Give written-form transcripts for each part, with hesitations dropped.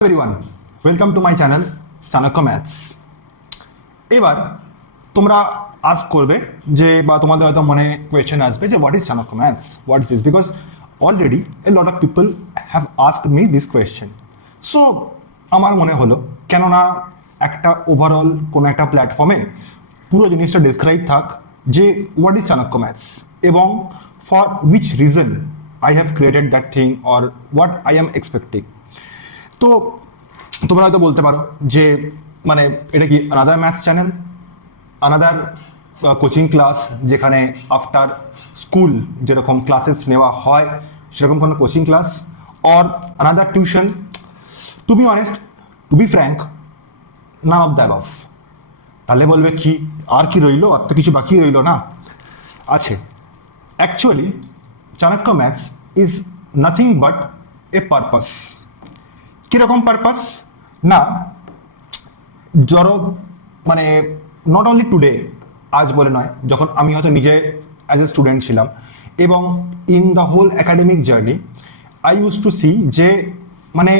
Everyone, welcome to my channel Chanakya maths. এবার তোমরা ask করবে যে বা তোমাদের হয়তো মনে কোয়েশ্চেন আসবে যে what is Chanakya maths, what is this, because already A lot of people have asked me this question. So আমার মনে হলো কেননা একটা ওভারঅল কোনো একটা প্ল্যাটফর্মে পুরো জিনিসটা ডিসক্রাইব থাক যে হোয়াট ইজ চাণক্য ম্যাথস এবং for which reason I have created that thing or what I am expecting. তো তোমরা হয়তো বলতে পারো যে মানে এটা কি another maths channel, another coaching class যেখানে আফটার স্কুল যেরকম ক্লাসেস নেওয়া হয় সেরকম কোনো coaching class, or another tuition. To be honest, to be frank, none of the above. তাহলে বলবে কি আর কি রইলো, আর তো কিছু বাকি রইলো না। আছে actually Chanakya maths is nothing but A purpose. কীরকম পারপাস না, ধরো মানে নট অনলি টুডে, আজ বলে নয়, যখন আমি হয়তো নিজে অ্যাজ এ স্টুডেন্ট ছিলাম এবং in the whole academic journey I use to see যে মানে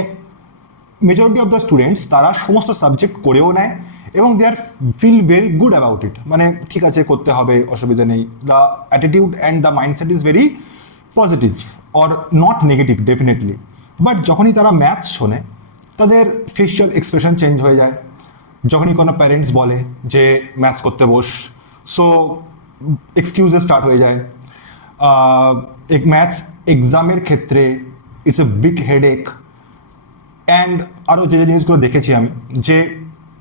মেজরিটি অফ দ্য স্টুডেন্টস তারা সমস্ত সাবজেক্ট করেও নেয় এবং they are feel very good about it, মানে ঠিক আছে করতে হবে, অসুবিধা নেই। The attitude and the mindset is very positive or not negative definitely. But যখনই তারা ম্যাথস শোনে তাদের ফেশিয়াল এক্সপ্রেশন চেঞ্জ হয়ে যায়। যখনই কোনো প্যারেন্টস বলে যে ম্যাথস করতে বস, সো এক্সকিউজেস স্টার্ট হয়ে যায়। এক ম্যাথস এক্সামের ক্ষেত্রে it's a big headache. And আরও যে যে জিনিসগুলো দেখেছি আমি, যে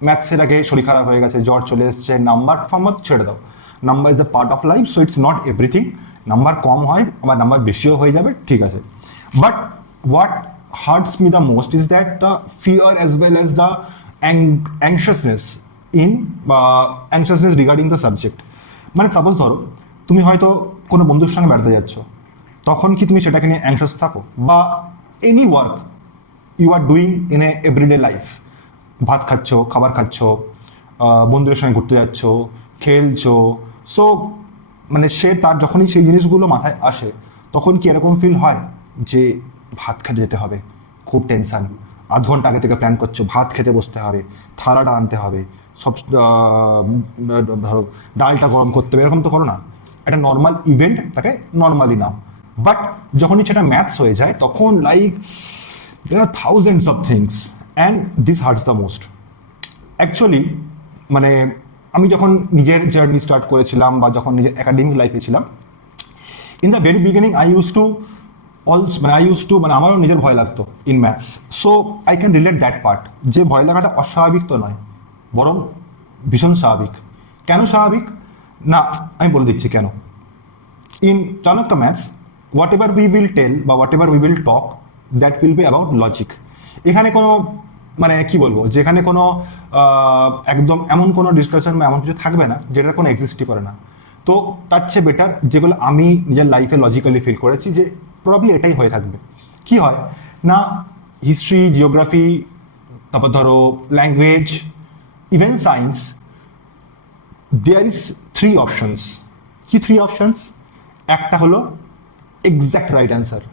ম্যাথসের আগে শরীর খারাপ হয়ে গেছে, জ্বর চলে এসছে, নাম্বার ফর্মাত ছেড়ে দাও, number is a part of life, so it's not everything. Number কম হয় আবার নাম্বার বেশিও হয়ে যাবে, ঠিক আছে। But what hurts me the most is that the fear as well as the anxiousness regarding the subject. মানে সাপোজ ধরো তুমি হয়তো কোনো বন্ধুর সঙ্গে বেড়াতে যাচ্ছ, তখন কি তুমি সেটাকে নিয়ে অ্যাংশাস থাকো? বা any work you are doing in a everyday life, ভাত খাচ্ছ, খাবার খাচ্ছ, বন্ধুদের সঙ্গে ঘুরতে যাচ্ছ, খেলছো, সো মানে সে তার যখনই সেই জিনিসগুলো মাথায় আসে তখন কি এরকম ফিল হয় যে ভাত খেতে যেতে হবে, খুব টেনশান, আধ ঘন্টা আগে থেকে প্ল্যান করছো, ভাত খেতে বসতে হবে, থালাটা আনতে হবে, সব ধরো ডালটা গরম করতে হবে, এরকম তো করো না। একটা নর্মাল ইভেন্ট তাকে নর্মালি নাও। বাট যখনই সেটা ম্যাথস হয়ে যায় তখন like there are thousands of things and this hurts the most. Actually মানে আমি যখন নিজের জার্নি স্টার্ট করেছিলাম বা যখন নিজের একাডেমিক লাইফে ছিলাম, in the very beginning I use two মানে আমারও নিজের ভয় লাগতো in maths. So I can relate that part, যে ভয় লাগাটা অস্বাভাবিক তো নয়, বরং ভীষণ স্বাভাবিক। কেন স্বাভাবিক না আমি বলে দিচ্ছি কেন। In Chanakya maths whatever we will tell বা whatever we will talk that will be about logic. এখানে কোনো মানে কি বলবো, যেখানে কোনো একদম এমন কোনো ডিসকাশন বা এমন কিছু থাকবে না যেটার কোনো এক্সিস্টই করে না। তো তার চেয়ে বেটার যেগুলো আমি নিজের লাইফে লজিক্যালি ফিল করেছি যে প্রবাবলি এটাই হয়ে থাকবে। কি হয় না, হিস্ট্রি, জিওগ্রাফি, তারপর ধরো language, even science, there is three options. কি থ্রি অপশনস? একটা হলো এক্স্যাক্ট রাইট অ্যান্সার,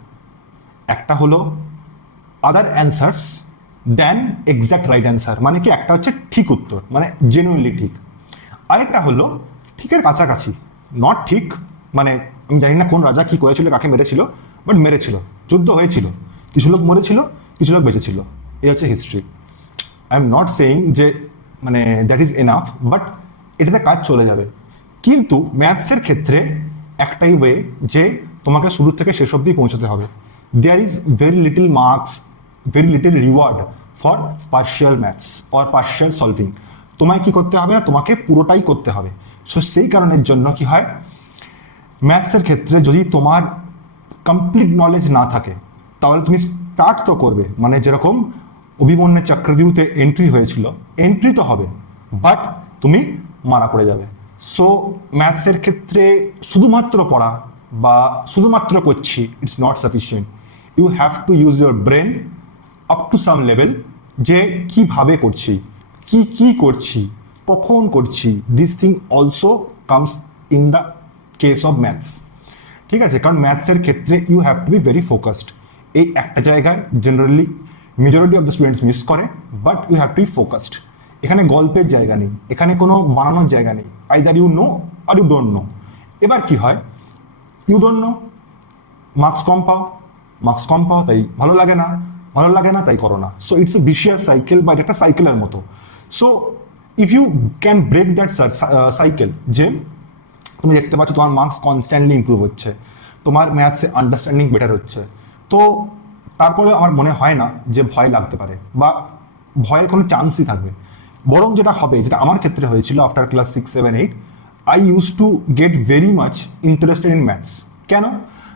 একটা হলো other answers then exact right answer, মানে কি একটা হচ্ছে ঠিক উত্তর মানে জেনুইনলি ঠিক, আরেকটা হলো ঠিকের কাছাকাছি, নট ঠিক, মানে আমি জানি না কোন রাজা কি করেছিল, কাকে মেরেছিল, বাট মেরেছিল, যুদ্ধ হয়েছিল, কিছু লোক মরেছিল, কিছু লোক বেঁচেছিল, এই হচ্ছে history. I am not saying যে মানে দ্যাট ইজ এনাফ, বাট এটাতে কাজ চলে যাবে। কিন্তু ম্যাথসের ক্ষেত্রে একটাই ওয়ে যে তোমাকে শুরু থেকে শেষ অবধি পৌঁছতে হবে। There is very little marks, very little reward for partial maths or partial solving. তোমায় কি করতে হবে না, তোমাকে পুরোটাই করতে হবে। সো সেই কারণের জন্য কি হয়, ম্যাথসের ক্ষেত্রে যদি তোমার কমপ্লিট নলেজ না থাকে তাহলে তুমি স্টার্ট তো করবে, মানে যেরকম অভিমন্যু চক্রভিউতে এন্ট্রি হয়েছিল, এন্ট্রি তো হবে, বাট তুমি মারা পড়ে যাবে। সো ম্যাথসের ক্ষেত্রে শুধুমাত্র পড়া বা শুধুমাত্র করছি it's not sufficient. You have to use your brain up to some level, যে কিভাবে করছি, কি করছি, কখন করছি, this thing also comes in the case of maths. ঠিক আছে, কারণ ম্যাথসের ক্ষেত্রে you have to be very focused. এই একটা জায়গায় generally majority of the students miss করে, but you have to be focused. এখানে গল্পের জায়গা নেই, এখানে কোনো বানানোর জায়গা নেই, আইদার ইউ নো আর ইউ ডোন্ট নো। এবার কি হয়, ইউ ডোন্ট নো, মার্কস কম পাও তাই ভালো লাগে না তাই করো না। So it's a vicious cycle, বা এটা একটা সাইকেলের মতো। So if you can break that cycle, যে তুমি দেখতে পাচ্ছ তোমার মার্কস কনস্ট্যান্টলি ইমপ্রুভ হচ্ছে, তোমার ম্যাথসে আন্ডারস্ট্যান্ডিং বেটার হচ্ছে, তো তারপরে আমার মনে হয় না যে ভয় লাগতে পারে বা ভয়ের কোনো চান্সই থাকবে। বরং যেটা হবে, যেটা আমার ক্ষেত্রে হয়েছিল after class 6, 7, 8, I use to get very much interested in maths. কেন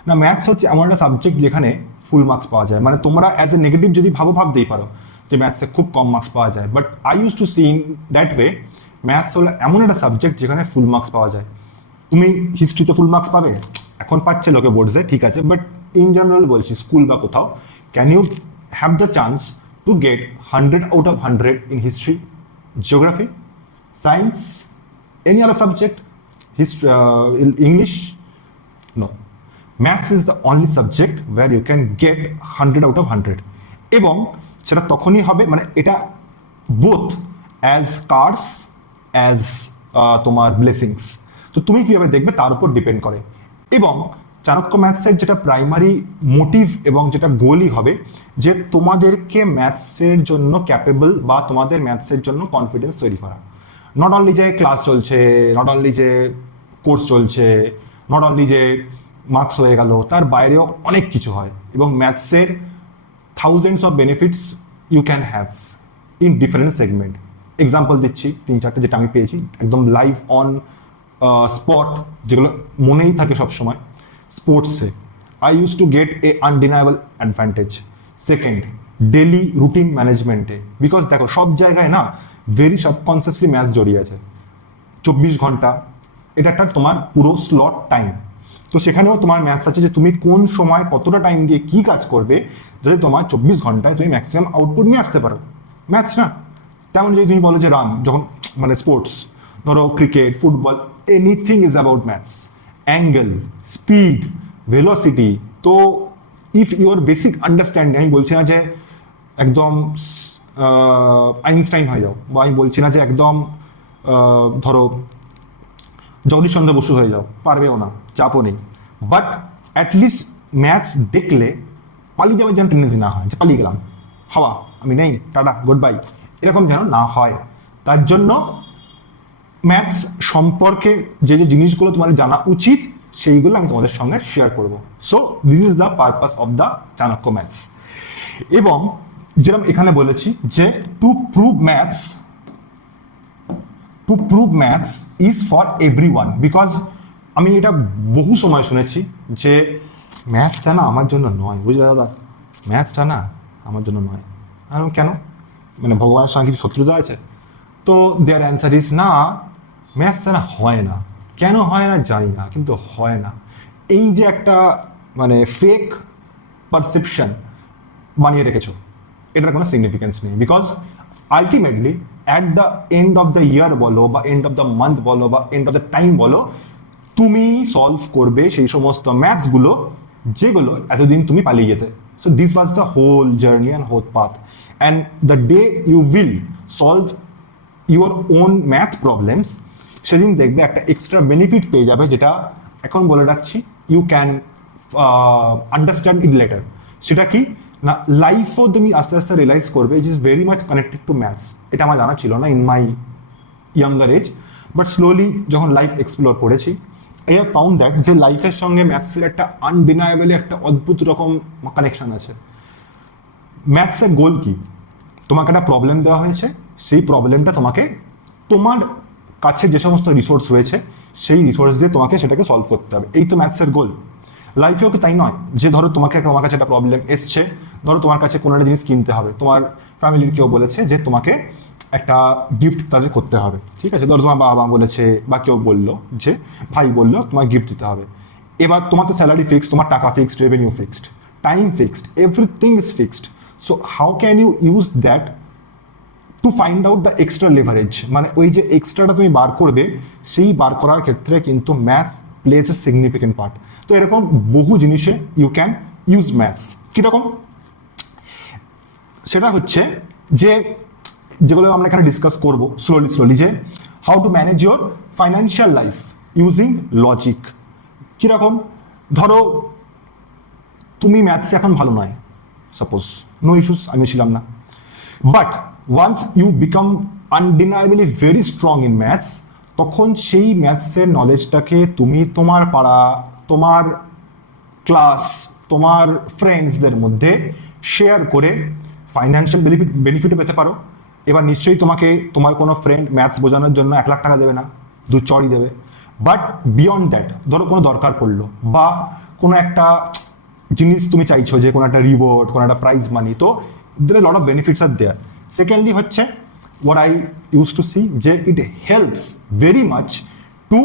না, ম্যাথস হচ্ছে এমন একটা সাবজেক্ট যেখানে ফুল মার্কস পাওয়া যায়। মানে তোমরা অ্যাজ এ নেগেটিভ যদি ভাবতেই পারো যে ম্যাথসে খুব কম মার্কস পাওয়া যায়, but I use to see in that way, maths হলো এমন একটা সাবজেক্ট যেখানে ফুল মার্কস পাওয়া যায়। তুমি হিস্ট্রিতে ফুল মার্কস পাবে, এখন পাচ্ছে লোকে বোর্ডসে, ঠিক আছে, বাট ইন জেনারেল বলছি স্কুল বা কোথাও, can you have the chance to get 100 out of 100 in history, geography, science, any other subject, history, English? No. Maths is the only subject where you can get 100 out of 100. এবং সেটা তখনই হবে, মানে এটা both as curse as তোমার blessings. তো তুমি কীভাবে দেখবে তার উপর ডিপেন্ড করে। এবং চাণক্য ম্যাথসের যেটা প্রাইমারি মোটিভ এবং যেটা গোলই হবে যে তোমাদেরকে ম্যাথসের জন্য ক্যাপেবল বা তোমাদের ম্যাথসের জন্য কনফিডেন্স তৈরি করা। নট অনলি যে ক্লাস চলছে, নট অনলি যে কোর্স চলছে, নট অনলি যে মার্কস হয়ে গেল, তার বাইরেও অনেক কিছু হয়। এবং ম্যাথসের thousands of benefits you can have in different segment. Example দিচ্ছি 3-4টে যেটা আমি পেয়েছি একদম লাইভ অন স্পট, যেগুলো মনেই থাকে সবসময়। স্পোর্টসে I use to get a undeniable advantage. Second, daily routine ম্যানেজমেন্টে, বিকজ দেখো সব জায়গায় না ভেরি সাবকনসিয়াসলি ম্যাথ জড়িয়ে আছে। 24 ঘন্টা এটা একটা তোমার পুরো স্লট টাইম, তো সেখানেও তোমার ম্যাথস আছে যে তুমি কোন সময় কতটা টাইম দিয়ে কি কাজ করবে যদি তোমার 24 ঘন্টায় তুমি ম্যাক্সিমাম আউটপুট নিয়ে আসতে পারো। ম্যাথস না তেমন যদি তুমি বলো যে রান, যখন মানে স্পোর্টস, ধরো cricket, football, anything is about maths. Angle, speed, velocity. তো ইফ ইউর বেসিক আন্ডারস্ট্যান্ডিং, আমি বলছি না যে একদম আইনস্টাইন হয়ে যাও, বা আমি বলছি না যে একদম ধরো জগদীশ চন্দ্র বসু হয়ে যাও, পারবেও না, চাপও নেই, বাট অ্যাটলিস্ট ম্যাথস দেখলে পালিয়ে যাওয়ার যেন টেন্ডেন্সি না হয় যে পালিয়ে গেলাম, হাওয়া আমি নেই, টাটা গুড বাই, এরকম যেন না হয়। তার জন্য ম্যাথস সম্পর্কে যে যে জিনিসগুলো তোমাদের জানা উচিত সেইগুলো আমি তোমাদের সঙ্গে শেয়ার করব। So this is the purpose of the Chanakya maths. এবং যেরকম এখানে বলেছি যে to prove maths is for everyone, because আমি এটা বহু সময় শুনেছি যে ম্যাথসটা না আমার জন্য নয়, বুঝলে দাদা, ম্যাথসটা না আমার জন্য নয়। আর কেন, মানে ভগবানের সঙ্গে কিছু শত্রুতা আছে? তো দেয়ার অ্যান্সার ইজ না, ম্যাথসটা না হয় না। কেন হয় না জানি না, কিন্তু হয় না। এই যে একটা মানে ফেক পারসেপশন বানিয়ে রেখেছো, এটার কোনো সিগনিফিকেন্স নেই। Because ultimately at the end of the year বলো, বা এন্ড অফ দ্য মান্থ বলো, বা এন্ড অফ দ্য টাইম বলো, তুমি সলভ করবে সেই সমস্ত ম্যাথসগুলো যেগুলো এতদিন তুমি পালিয়ে যেতে। So this was the whole journey and whole path. And the day you will solve your own math problems, সেদিন দেখবে একটা এক্সট্রা বেনিফিট পেয়ে যাবে, যেটা এখন বলে রাখছি, you can understand it later. সেটা কি না, লাইফও তুমি আস্তে আস্তে রিয়েলাইজ করবে it is very much connected to maths. এটা আমার জানা ছিল না in my younger age, but slowly যখন লাইফ এক্সপ্লোর করেছি, আই হ্যাভ ফাউন্ড দ্যাট যে লাইফের সঙ্গে ম্যাথসের একটা আনডিনায়েবলি একটা অদ্ভুত রকম কানেকশন আছে। ম্যাথসের গোল কি, তোমাকে একটা প্রবলেম দেওয়া হয়েছে, সেই প্রবলেমটা তোমাকে তোমার কাছে যে সমস্ত রিসোর্স রয়েছে সেই রিসোর্স দিয়ে তোমাকে সেটাকে সলভ করতে হবে, এই তো ম্যাথসের গোল। লাইফেও কি তাই নয় যে ধরো তোমার কাছে একটা প্রবলেম এসছে, ধরো তোমার কাছে কোনো একটা জিনিস কিনতে হবে, তোমার ফ্যামিলির কেউ বলেছে যে তোমাকে একটা গিফট তাদের করতে হবে, ঠিক আছে, ধরো তোমার বাবা বলেছে বা কেউ বললো যে ভাই বললো তোমার গিফট দিতে হবে। এবার তোমার তো স্যালারি ফিক্সড, তোমার টাকা fixed, revenue fixed, time fixed, everything is fixed. So how can you use that to find out the extra leverage, মানে ওই যে এক্সট্রাটা তুমি বার করবে, সেই বার করার ক্ষেত্রে কিন্তু maths place a significant part. তো এরকম বহু জিনিসে ইউ ক্যান ইউজ ম্যাথস। কীরকম? সেটা হচ্ছে যে যেগুলো আমরা এখানে ডিসকাস করবো স্লোলি যে how to manage your financial life using logic. কিরকম, ধরো তুমি ম্যাথসে এখন ভালো নয়, সাপোজ, নো ইস্যুস, আমি ছিলাম না, but once you become undeniably very strong in maths, তখন সেই ম্যাথসের নলেজটাকে তুমি তোমার পাড়া, তোমার ক্লাস, তোমার ফ্রেন্ডসদের মধ্যে শেয়ার করে ফাইন্যান্সিয়াল বেনিফিটও পেতে পারো। এবার নিশ্চয়ই তোমাকে তোমার কোনো ফ্রেন্ড ম্যাথস বোঝানোর জন্য 1,00,000 টাকা দেবে না, 2 চড়ই দেবে, বাট বিয়ন্ড দ্যাট, ধরো কোনো দরকার পড়লো বা কোনো একটা জিনিস তুমি চাইছো, যে কোনো একটা রিওয়ার্ড, কোনো একটা প্রাইজ মানি, তো there lot of benefits are there. Secondly হচ্ছে what I used to see যে it helps very much to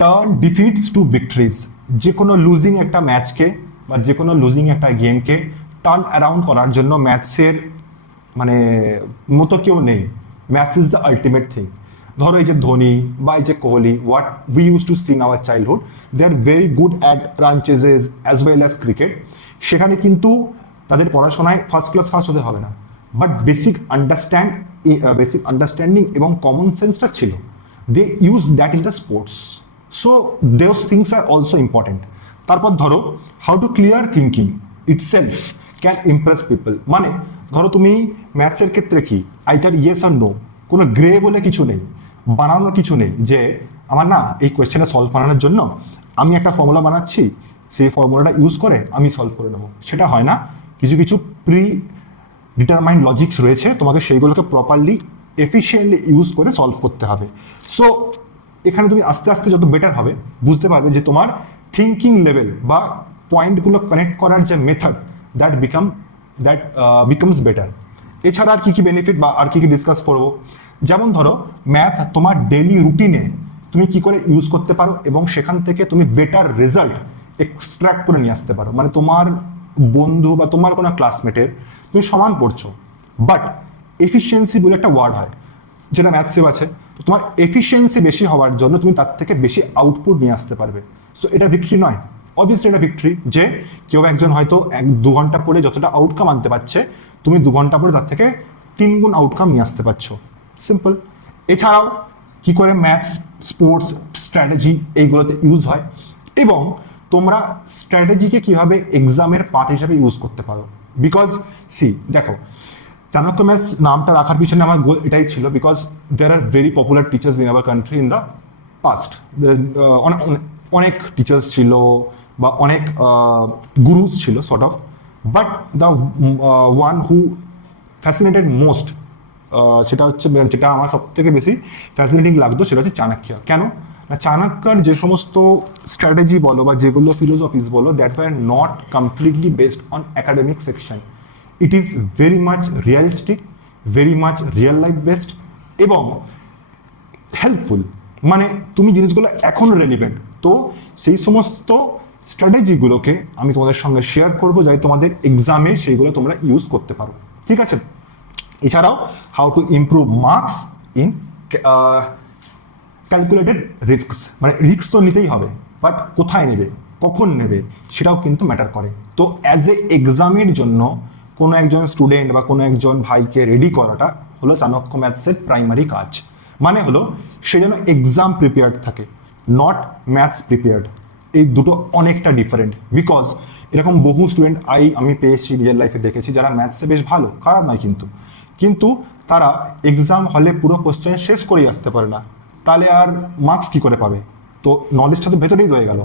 turn defeats to victories। যে কোনো লুজিং একটা ম্যাচকে বা যে কোনো লুজিং একটা গেমকে টার্ন অ্যারাউন্ড করার জন্য ম্যাথসের মানে মতো কেউ নেই। Maths is the ultimate thing. ধরো এই যে ধোনি বা এই যে Kohli, what we use to see in our childhood, they are very good at run chases as well as cricket. সেখানে কিন্তু তাদের পড়াশোনায় ফার্স্ট ক্লাস ফার্স্ট হতে হবে না, বাট বেসিক আন্ডারস্ট্যান্ডিং এবং কমন সেন্সটা ছিল। They use that in the sports, so those things are also important. তারপর ধরো how to clear thinking itself can impress people. মানে ধরো তুমি ম্যাথসের ক্ষেত্রে কি আইদার ইয়েস আর নো, কোনো গ্রে বলে কিছু নেই, বানানোর কিছু নেই যে আমার না এই কোয়েশ্চেনটা সলভ বানানোর জন্য আমি একটা ফর্মুলা বানাচ্ছি, সেই ফর্মুলাটা ইউজ করে আমি সলভ করে নেবো, সেটা হয় না। কিছু কিছু প্রি ডিটারমাইন্ড লজিক্স রয়েছে, তোমাকে সেইগুলোকে প্রপারলি এফিসিয়েন্টলি ইউজ করে সলভ করতে হবে। সো এখানে তুমি আস্তে আস্তে যত বেটার হবে বুঝতে পারবে যে তোমার থিঙ্কিং লেভেল বা পয়েন্টগুলো কানেক্ট করার যে মেথড দ্যাট বিকামস বেটার। এছাড়া আর কি কি বেনিফিট বা আর কি কি ডিসকাস করবো, যেমন ধরো ম্যাথ তোমার ডেইলি রুটিনে তুমি কি করে ইউজ করতে পারো এবং সেখান থেকে তুমি বেটার রেজাল্ট এক্সট্রাক্ট করে নিয়ে আসতে পারো। মানে তোমার বন্ধু বা তোমার কোনো ক্লাসমেটের তুমি সমান পড়ছো, বাট এফিসিয়েন্সি বলে একটা ওয়ার্ড হয় যেটা ম্যাথসেও আছে, তো তোমার এফিসিয়েন্সি বেশি হওয়ার জন্য তুমি তার থেকে বেশি আউটপুট নিয়ে আসতে পারবে। সো এটা ভিক্টরি নয়, অবভিয়াসলি এটা ভিক্টরি যে কেউ একজন হয়তো 1-2 ঘন্টা পরে যতটা আউটকাম আনতে পারছে, তুমি 2 ঘন্টা পরে তার থেকে 3 গুণ আউটকাম নিয়ে আসতে পারছো, সিম্পল। এছাড়াও কি করে ম্যাথস, স্পোর্টস, স্ট্র্যাটেজি এইগুলোতে ইউজ হয় এবং তোমরা স্ট্র্যাটেজিকে কিভাবে এক্সামের পার্ট হিসেবে ইউজ করতে পারো। বিকজ দেখো, চাণক্য ম্যাথস নামটা রাখার পিছনে আমার গোল এটাই ছিল, because there are very popular teachers in our country in the past. অনেক টিচার্স ছিল বা অনেক গুরুস ছিল sort of, but the one who fascinated most, সেটা হচ্ছে যেটা আমার সব থেকে বেশি ফ্যাসিনেটিং লাগতো, সেটা হচ্ছে চাণক্য। কেন না, চাণক্যর যে সমস্ত স্ট্র্যাটেজি বলো বা যেগুলো ফিলোসফিস বলো, that were not completely based on academic section. It is very much realistic, very much real life based এবং হেল্পফুল। মানে তুমি জিনিসগুলো এখন রেলিভেন্ট, তো সেই সমস্ত স্ট্র্যাটেজিগুলোকে আমি তোমাদের সঙ্গে শেয়ার করবো যাতে তোমাদের এক্সামে সেইগুলো তোমরা ইউজ করতে পারো, ঠিক আছে। এছাড়াও how to improve marks in calculated risks. মানে রিস্ক তো নিতেই হবে, বাট কোথায় নেবে, কখন নেবে, সেটাও কিন্তু ম্যাটার করে। তো অ্যাজ এ এক্সামের জন্য কোনো একজন স্টুডেন্ট বা কোনো একজন ভাইকে রেডি করাটা হলো চাণক্য ম্যাথসের প্রাইমারি কাজ। মানে হলো সে যেন এক্সাম প্রিপেয়ার্ড থাকে, নট ম্যাথস প্রিপেয়ার্ড। এই দুটো অনেকটা ডিফারেন্ট, বিকজ এরকম বহু স্টুডেন্ট আমি পেয়েছি, রিয়েল লাইফে দেখেছি, যারা ম্যাথসে বেশ ভালো, খারাপ নয় কিন্তু তারা এক্সাম হলে পুরো কোশ্চেন শেষ করেই আসতে পারে না, তাহলে আর মার্কস কি করে পাবে? তো নলেজটা তো ভেতরেই রয়ে গেল,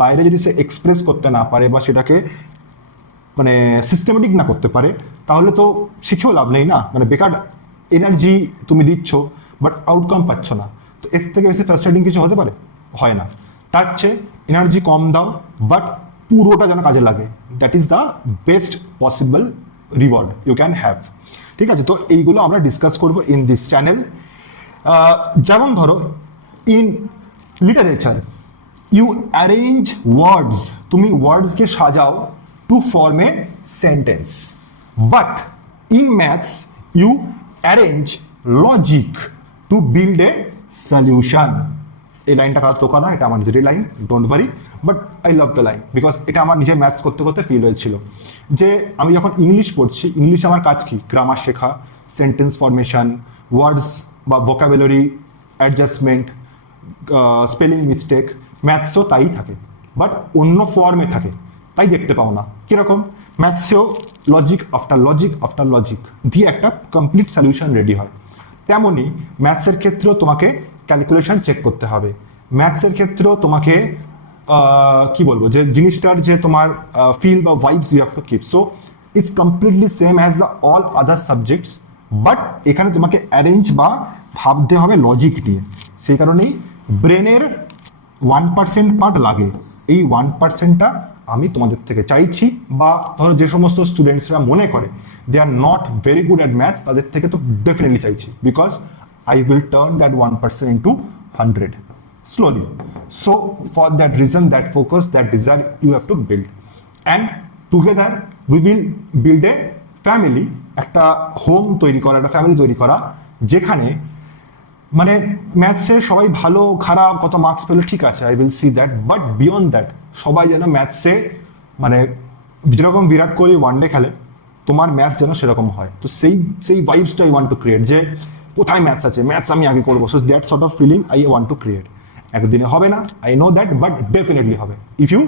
বাইরে যদি সে এক্সপ্রেস করতে না পারে বা সেটাকে মানে সিস্টেমেটিক না করতে পারে, তাহলে তো শিখেও লাভ নেই না। মানে বেকার এনার্জি তুমি দিচ্ছ, বাট আউটকাম পাচ্ছ না। তো এর থেকে বেশি ফ্রাস্ট্রেটিং কিছু হতে পারে? হয় না। তার চেয়ে এনার্জি কম দাও, বাট পুরোটা যেন কাজে লাগে। That is the best possible reward you can have, ঠিক আছে। তো এইগুলো আমরা ডিসকাস করবো ইন দিস চ্যানেল। যেমন ধরো in literature you arrange words, তুমি ওয়ার্ডসকে সাজাও to form a sentence, but in maths you arrange logic to build a solution. এই লাইনটা খারাপ তো না, এটা আমার নিজেরই line, don't worry, but I love the line because এটা আমার নিজের ম্যাথস করতে করতে ফিল হয়েছিল যে আমি যখন ইংলিশ পড়ছি, ইংলিশে আমার কাজ কি? গ্রামার শেখা, সেন্টেন্স ফরমেশন, ওয়ার্ডস বা ভোকাবুলারি অ্যাডজাস্টমেন্ট, স্পেলিং মিস্টেক। ম্যাথসও তাই থাকে, বাট অন্য ফর্মে থাকে, তাই দেখতে পাও না। কীরকম? ম্যাথসেও logic after logic after logic দিয়ে একটা কমপ্লিট সলিউশন রেডি হয়। তেমনই ম্যাথসের ক্ষেত্রেও তোমাকে ক্যালকুলেশন চেক করতে হবে। ম্যাথসের ক্ষেত্রেও তোমাকে কি বলবো, যে জিনিসটার যে তোমার ফিল বা vibes you have to keep. So it's completely same as the all other subjects, but এখানে তোমাকে অ্যারেঞ্জ বা ভাবতে হবে লজিক নিয়ে। সেই কারণেই ব্রেনের 1% পার্ট লাগে। এই 1%টা আমি তোমাদের থেকে চাইছি, বা ধরো যে সমস্ত স্টুডেন্টসরা মনে করে they are not very good at maths, তাদের থেকে তো ডেফিনেটলি চাইছি, because I will turn that 1% into 100 slowly. So for that reason, that focus, that desire you have to build, and together we will build a family, একটা home তৈরি করা, একটা family তৈরি করা, যেখানে মানে ম্যাথসে সবাই ভালো খারাপ কত মার্কস পেলো ঠিক আছে, I will see that, but beyond that সবাই যেন ম্যাথসে মানে যেরকম বিরাট কোহলি ওয়ানডে খেলে, তোমার ম্যাথস যেন সেরকম হয়। তো সেই ভাইবসটা আই ওয়ান্ট টু ক্রিয়েট, যে কোথায় ম্যাথস আছে, ম্যাথস আমি আগে করবো। So that sort of feeling I want to create. একদিনে হবে না, I know that, but definitely হবে if you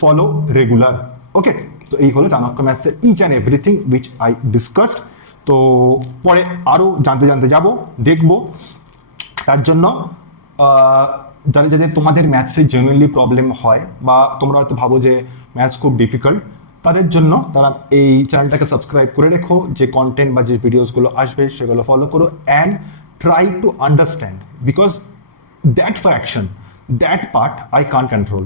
follow regular. Okay, তো এই হলো চাণক্য ম্যাথসের each and everything which I discussed. তো পরে আরও জানতে জানতে যাব, দেখবো। তার জন্য যাদের তোমাদের ম্যাথসে জেনুইনলি প্রবলেম হয়, বা তোমরা হয়তো ভাবো যে ম্যাথস খুব ডিফিকাল্ট, তাদের জন্য তারা এই চ্যানেলটাকে সাবস্ক্রাইব করে রেখো। যে কন্টেন্ট বা যে ভিডিওসগুলো আসবে সেগুলো ফলো করো, and try to understand, because that fraction, that part I can't control.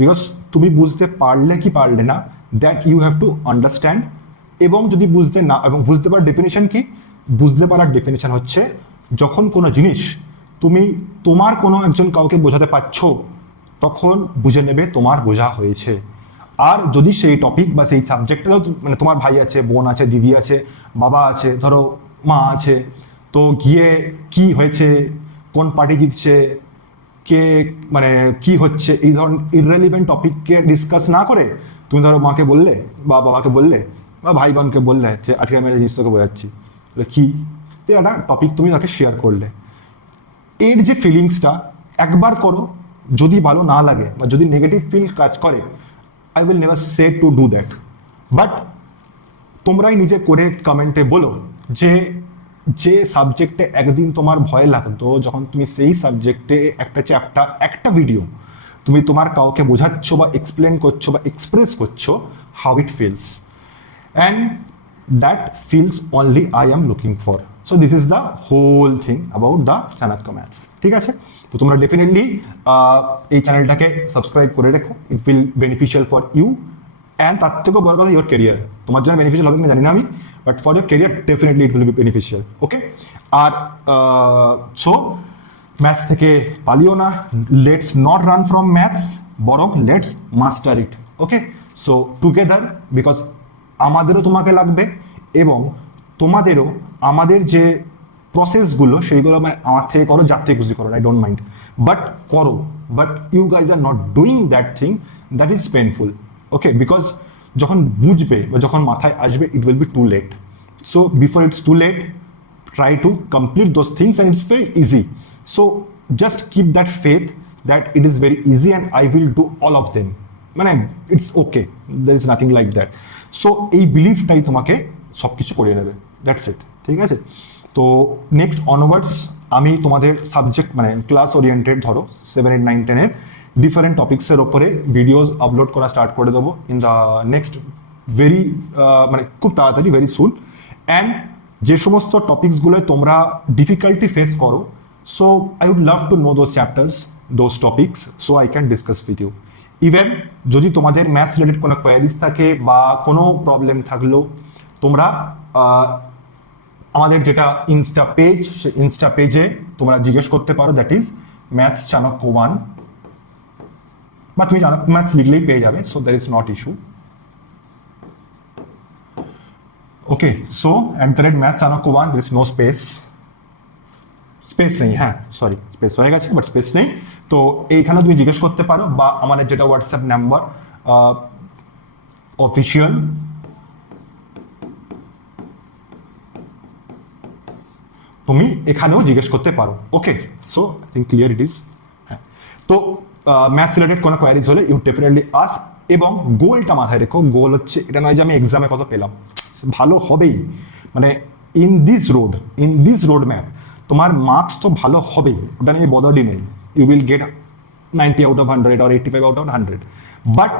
Because তুমি বুঝতে পারলে কি পারলে না, that you have to understand. এবং যদি বুঝতে না, এবং বুঝতে পারার ডেফিনেশন কি? বুঝতে পারার ডেফিনেশন হচ্ছে যখন কোনো জিনিস তুমি তোমার কোনো একজন কাউকে বোঝাতে পারছো, তখন বুঝে নেবে তোমার বোঝা হয়েছে। আর যদি সেই টপিক বা সেই সাবজেক্টটাও মানে তোমার ভাই আছে, বোন আছে, দিদি আছে, বাবা আছে, ধরো মা আছে, তো গিয়ে কি হয়েছে, কোন পার্টি জিতছে, কে মানে কি হচ্ছে, এই ধরনের ইররেলিভেন্ট টপিককে ডিসকাস না করে তুমি ধরো মাকে বললে বা বাবাকে বললে বা ভাই বোনকে বললে যে আজকে আমি একটা জিনিস তোকে বোঝাচ্ছি, কি একটা টপিক তুমি তাকে শেয়ার করলে, এর যে ফিলিংসটা একবার করো। যদি ভালো না লাগে বা যদি নেগেটিভ ফিল কাজ করে, I will never say to do that, but তোমরাই নিজে করে কমেন্টে বলো যে যে সাবজেক্টে একদিন তোমার ভয় লাগতো, যখন তুমি সেই সাবজেক্টে একটা চ্যাপ্টার, একটা ভিডিও তুমি তোমার কাউকে বোঝাচ্ছ বা এক্সপ্লেন করছো বা এক্সপ্রেস করছো, how it feels, and that feels only I am looking for. So this is the whole thing about the Chanakya maths. ঠিক আছে, তো তোমরা ডেফিনেটলি এই চ্যানেলটাকে সাবস্ক্রাইব করে রেখো, it will beneficial for you, and তার থেকেও বড় কথা ইয়োর ক্যারিয়ার। তোমার জন্য বেনিফিশিয়াল হবে কিনা জানি না আমি, but for your career definitely it will be beneficial. Okay, আর সো ম্যাথস থেকে পালিও না, let's not run from maths, বরং let's master it. Okay, so together, because আমাদেরও তোমাকে লাগবে, এবং তোমাদেরও আমাদের যে প্রসেসগুলো সেইগুলো মানে আমার থেকে করো, যার থেকে খুশি করো, আই ডোন্ট মাইন্ড, বাট করো। But you guys are not doing that thing, that is painful. Okay, because যখন বুঝবে বা যখন মাথায় আসবে, it will be too late. So before it's too late, try to complete those things, and it's very easy. So just keep that faith that it is very easy and I will do all of them. মানে it's okay, there is nothing like that. So এই বিলিফটাই তোমাকে সব কিছু করিয়ে নেবে, that's it. ঠিক আছে, তো নেক্সট অনওয়ার্ডস আমি তোমাদের সাবজেক্ট মানে ক্লাস ওরিয়েন্টেড, ধরো 7, 8, 9, 10 ডিফারেন্ট টপিক্সের ওপরে ভিডিওস আপলোড করা স্টার্ট করে দেবো ইন দ্য নেক্সট ভেরি মানে খুব তাড়াতাড়ি, ভেরি সুন। অ্যান্ড যে সমস্ত টপিকসগুলোয় তোমরা ডিফিকাল্টি ফেস করো, so I would love to know those chapters, those topics, so I can discuss with you. Even যদি তোমাদের ম্যাথস রিলেটেড কোনো কোয়ারিজ থাকে বা কোনো প্রবলেম থাকলেও, তোমরা আমাদের যেটা ইনস্টা পেজ, সে ইনস্টা পেজে তোমরা জিজ্ঞেস করতে পারো, দ্যাট ইজ ম্যাথস চাণক্য 1, বা তুমি চাণক্য ম্যাথস লিখলেই পেয়ে যাবে, so that is not issue. Okay, so @maths Chanakya 1, there is no space नहीं, हाँ सॉरी, स्पेस होएगा, बट स्पेस नहीं, তো এইখানে তুমি জিজ্ঞেস করতে পারো, বা আমাদের যেটা হোয়াটসঅ্যাপ নাম্বার অফিসিয়াল তুমি এখানেও জিজ্ঞেস করতে পারো। Okay, so I think clear it is. হ্যাঁ, তো ম্যাথস রিলেটেড কোনো কোয়ারিজ হলে ইউ ডেফিনেটলি আস্ক, এবং গোলটা মাথায় রেখো। গোল হচ্ছে এটা নয় যে আমি এক্সামে কত পেলাম, ভালো হবেই, মানে ইন দিস রোড ম্যাপ তোমার মার্কস তো ভালো হবেই, ওটা নিয়ে বদারই নেই। You will get 90 out of 100 or 85 out of 100, but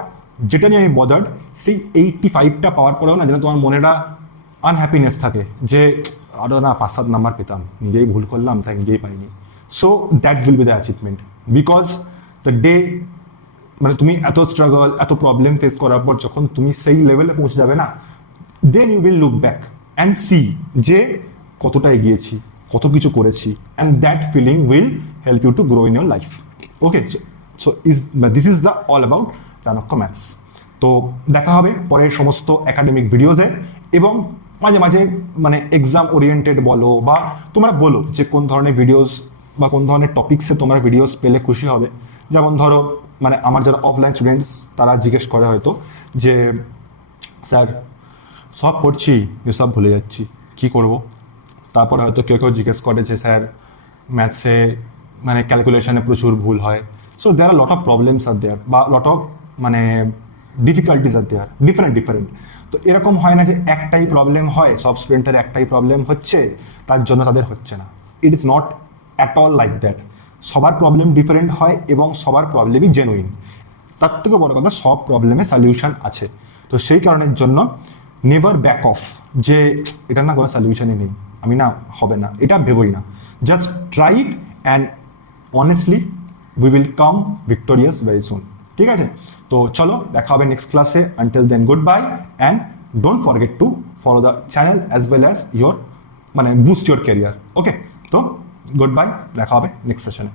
যেটা নিয়ে আমি বদার্ড, সেই 85টা পাওয়ার পরেও না যেন তোমার মনে একটা আনহ্যাপিনেস থাকে যে আরও না 5-7 নাম্বার পেতাম, নিজেই ভুল করলাম তাই নিজেই পাইনি। So that will B the achievement, because the day মানে তুমি এত স্ট্রাগল এত প্রবলেম ফেস করার পর যখন তুমি সেই লেভেলে পৌঁছে যাবে না, then you will look back and see যে কতটা এগিয়েছি, কত কিছু করেছি, and that feeling will help you to grow in your life. Okay, so this is the all about Chanakya maths. তো দেখা হবে পরের সমস্ত একাডেমিক ভিডিওজে, এবং মাঝে মাঝে মানে এক্সাম ওরিয়েন্টেড বলো, বা তোমরা বলো যে কোন ধরনের ভিডিওস বা কোন ধরনের টপিক্সে তোমরা ভিডিওস পেলে খুশি হবে। যেমন ধরো মানে আমার যারা অফলাইন স্টুডেন্টস তারা জিজ্ঞেস করে হয়তো যে স্যার সব পড়ছি সব ভুলে যাচ্ছি, কি করব। তারপরে হয়তো কেউ কেউ জিজ্ঞেস করে যে স্যার ম্যাথসে মানে ক্যালকুলেশনে প্রচুর ভুল হয়। So there are lot of problems are there, বা লট অফ মানে ডিফিকাল্টিজ আর দেয়ার, ডিফারেন্ট। তো এরকম হয় না যে একটাই প্রবলেম হয়, সব স্টুডেন্টের একটাই প্রবলেম হচ্ছে তার জন্য তাদের হচ্ছে না। It is not at all like that. সবার প্রবলেম ডিফারেন্ট হয় এবং সবার প্রবলেমই জেনুইন। তার থেকে বড় কথা, সব প্রবলেমে সলিউশন আছে। তো সেই কারণের জন্য নেভার ব্যাক অফ যে এটা না কোনো সলিউশনই নেই, আমি না হবে না, এটা ভেবোই না। Just try it and honestly we will come victorious very soon. ঠিক আছে, তো চলো দেখা হবে নেক্সট ক্লাসে। Until then goodbye, and don't forget to follow the channel as well as your মানে বুস্ট ইয়োর ক্যারিয়ার। ওকে, তো good bye, দেখা হবে নেক্সট সেশনে।